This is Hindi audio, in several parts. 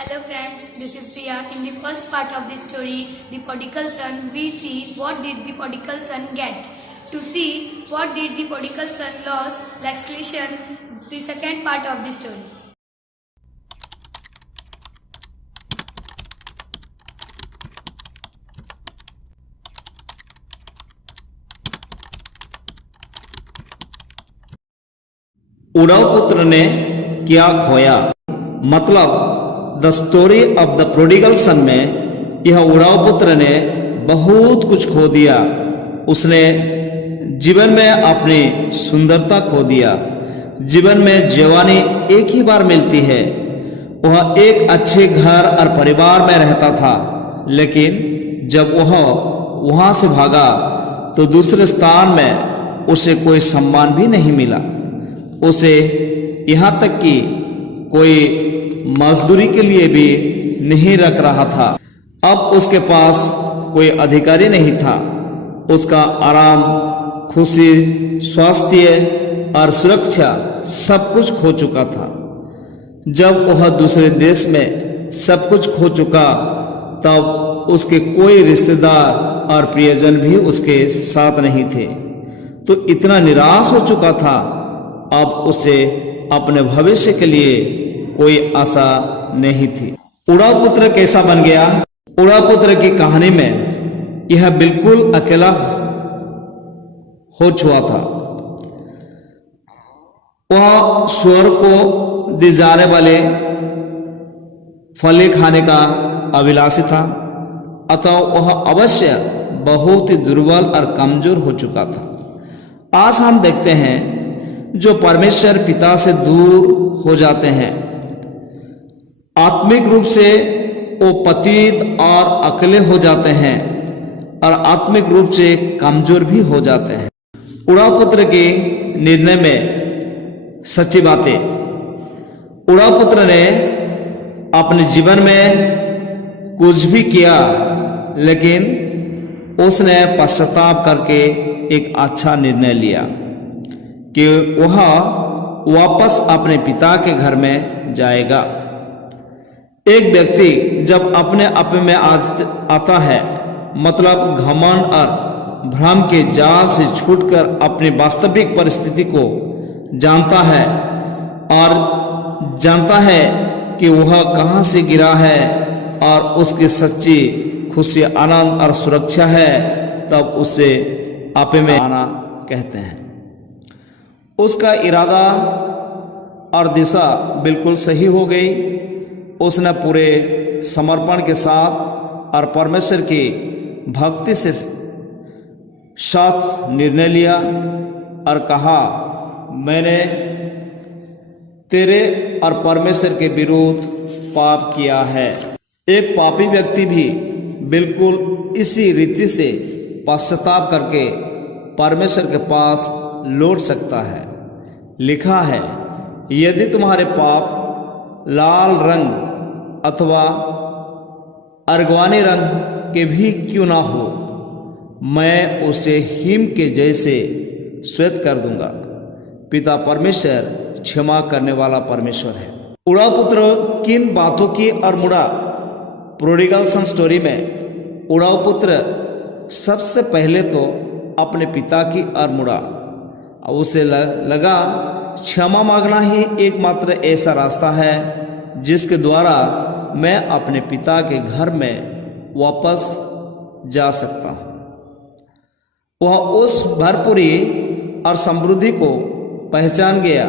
Hello friends, this is Riya. In the first part of the story, The Prodigal Son, we see what did the prodigal son get. To see what did the prodigal son lose, let's listen the second part of the story. उड़ाऊ पुत्र ने क्या खोया। मतलब the story of the prodigal सन में यह उड़ाऊ पुत्र ने बहुत कुछ खो दिया। उसने जीवन में अपनी सुंदरता खो दिया। जीवन में जवानी एक ही बार मिलती है। वह एक अच्छे घर और परिवार में रहता था, लेकिन जब वह वहां से भागा तो दूसरे स्थान में उसे कोई सम्मान भी नहीं मिला। उसे यहाँ तक कि कोई मजदूरी के लिए भी नहीं रख रहा था। अब उसके पास कोई अधिकारी नहीं था। उसका आराम, खुशी, स्वास्थ्य और सुरक्षा सब कुछ खो चुका था। जब वह दूसरे देश में सब कुछ खो चुका, तब उसके कोई रिश्तेदार और प्रियजन भी उसके साथ नहीं थे, तो इतना निराश हो चुका था। अब उसे अपने भविष्य के लिए कोई आशा नहीं थी। उड़ाऊ पुत्र कैसा बन गया? उड़ाऊ पुत्र की कहानी में यह बिल्कुल अकेला हो चुका था। वह स्वर्ग को दी जाने वाले फले खाने का अभिलाषी था, अतः वह अवश्य बहुत ही दुर्बल और कमजोर हो चुका था। आज हम देखते हैं जो परमेश्वर पिता से दूर हो जाते हैं, आत्मिक रूप से वो पतित और अकेले हो जाते हैं और आत्मिक रूप से कमजोर भी हो जाते हैं। उड़ाऊ पुत्र के निर्णय में सच्ची बातें। उड़ाऊ पुत्र ने अपने जीवन में कुछ भी किया, लेकिन उसने पश्चाताप करके एक अच्छा निर्णय लिया कि वह वापस अपने पिता के घर में जाएगा। एक व्यक्ति जब अपने आप में आता है, मतलब घमंड और भ्रम के जाल से छूटकर अपनी वास्तविक परिस्थिति को जानता है और जानता है कि वह कहाँ से गिरा है और उसकी सच्ची खुशी, आनंद और सुरक्षा है, तब उसे आपे में आना कहते हैं। उसका इरादा और दिशा बिल्कुल सही हो गई। उसने पूरे समर्पण के साथ और परमेश्वर की भक्ति से साथ निर्णय लिया और कहा, मैंने तेरे और परमेश्वर के विरुद्ध पाप किया है। एक पापी व्यक्ति भी बिल्कुल इसी रीति से पश्चाताप करके परमेश्वर के पास लौट सकता है। लिखा है, यदि तुम्हारे पाप लाल रंग अथवा अर्गवानी रंग के भी क्यों ना हो, मैं उसे हिम के जैसे श्वेत कर दूंगा। पिता परमेश्वर क्षमा करने वाला परमेश्वर है। उड़ाऊ पुत्र किन बातों की और मुड़ा? प्रोडिगल सन स्टोरी में उड़ाऊ पुत्र सबसे पहले तो अपने पिता की और मुड़ा। उसे लगा क्षमा मांगना ही एकमात्र ऐसा रास्ता है जिसके द्वारा मैं अपने पिता के घर में वापस जा सकता हूँ। वह उस भरपूरी और समृद्धि को पहचान गया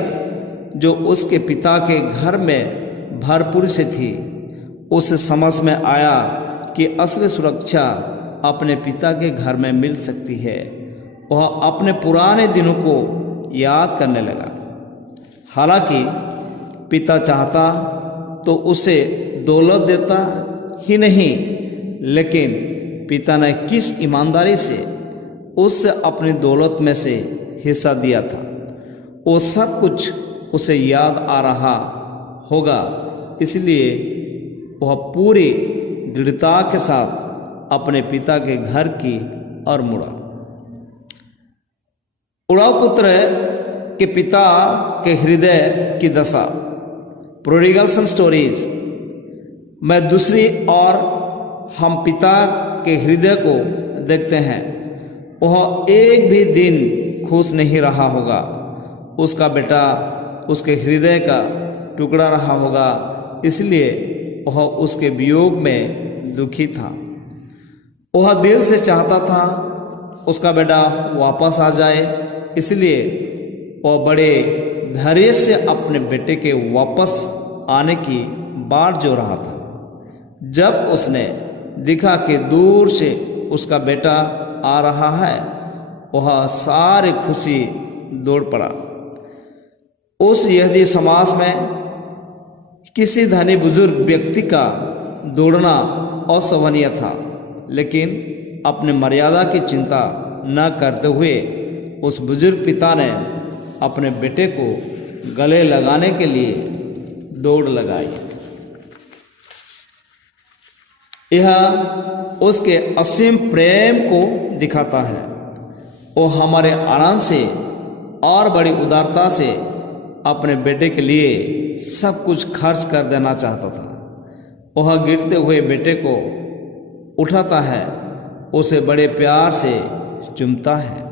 जो उसके पिता के घर में भरपूरी से थी। उसे समझ में आया कि असली सुरक्षा अपने पिता के घर में मिल सकती है। वह अपने पुराने दिनों को याद करने लगा। हालांकि पिता चाहता तो उसे दौलत देता ही नहीं, लेकिन पिता ने किस ईमानदारी से उससे अपनी दौलत में से हिस्सा दिया था, वो सब कुछ उसे याद आ रहा होगा। इसलिए वह पूरी दृढ़ता के साथ अपने पिता के घर की ओर मुड़ा। उड़ाऊ पुत्र के पिता के हृदय की दशा। प्रोडिगल सन स्टोरीज मैं दूसरी ओर हम पिता के हृदय को देखते हैं, वह एक भी दिन खुश नहीं रहा होगा। उसका बेटा उसके हृदय का टुकड़ा रहा होगा, इसलिए वह उसके वियोग में दुखी था। वह दिल से चाहता था उसका बेटा वापस आ जाए, इसलिए वह बड़े धैर्य से अपने बेटे के वापस आने की बाट जो रहा था। जब उसने देखा कि दूर से उसका बेटा आ रहा है, वह सारी खुशी दौड़ पड़ा। उस यहूदी समाज में किसी धनी बुजुर्ग व्यक्ति का दौड़ना अशोभनीय था, लेकिन अपने मर्यादा की चिंता न करते हुए उस बुजुर्ग पिता ने अपने बेटे को गले लगाने के लिए दौड़ लगाई। यह उसके असीम प्रेम को दिखाता है। वो हमारे आनंद से और बड़ी उदारता से अपने बेटे के लिए सब कुछ खर्च कर देना चाहता था। वह गिरते हुए बेटे को उठाता है, उसे बड़े प्यार से चूमता है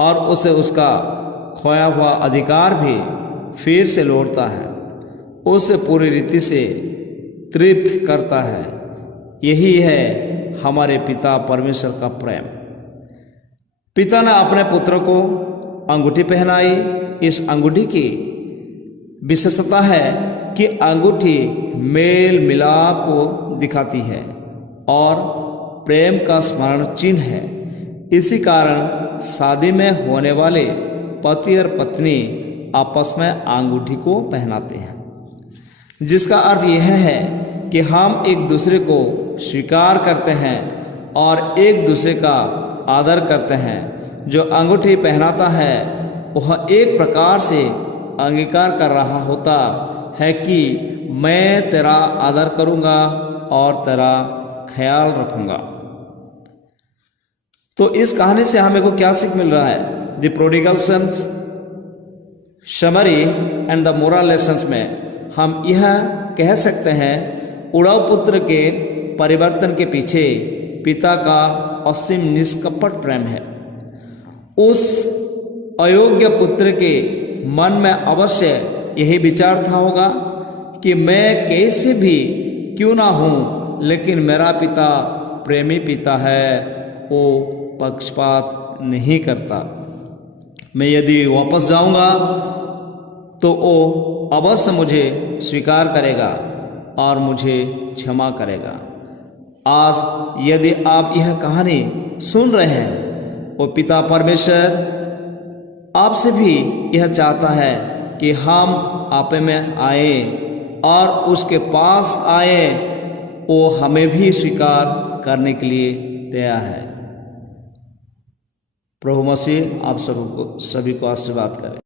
और उसे उसका खोया हुआ अधिकार भी फिर से लौटता है, उसे पूरी रीति से तृप्त करता है। यही है हमारे पिता परमेश्वर का प्रेम। पिता ने अपने पुत्र को अंगूठी पहनाई। इस अंगूठी की विशेषता है कि अंगूठी मेल मिलाप को दिखाती है और प्रेम का स्मरण चिन्ह है। इसी कारण शादी में होने वाले पति और पत्नी आपस में अंगूठी को पहनाते हैं, जिसका अर्थ यह है कि हम एक दूसरे को स्वीकार करते हैं और एक दूसरे का आदर करते हैं। जो अंगूठी पहनाता है वह एक प्रकार से अंगीकार कर रहा होता है कि मैं तेरा आदर करूंगा और तेरा ख्याल रखूंगा। तो इस कहानी से हमें को क्या सीख मिल रहा है? The prodigal sun summary and the moral lessons में हम यह कह सकते हैं, उड़ाव पुत्र के परिवर्तन के पीछे पिता का असीम निष्कपट प्रेम है। उस अयोग्य पुत्र के मन में अवश्य यही विचार था होगा कि मैं कैसे भी क्यों ना हूँ, लेकिन मेरा पिता प्रेमी पिता है, वो पक्षपात नहीं करता। मैं यदि वापस जाऊंगा तो वो अवश्य मुझे स्वीकार करेगा और मुझे क्षमा करेगा। आज यदि आप यह कहानी सुन रहे हैं, वो पिता परमेश्वर आपसे भी यह चाहता है कि हम आप में आए और उसके पास आए। वो हमें भी स्वीकार करने के लिए तैयार है। प्रभु मसीह आप सभी को आशीर्वाद करें।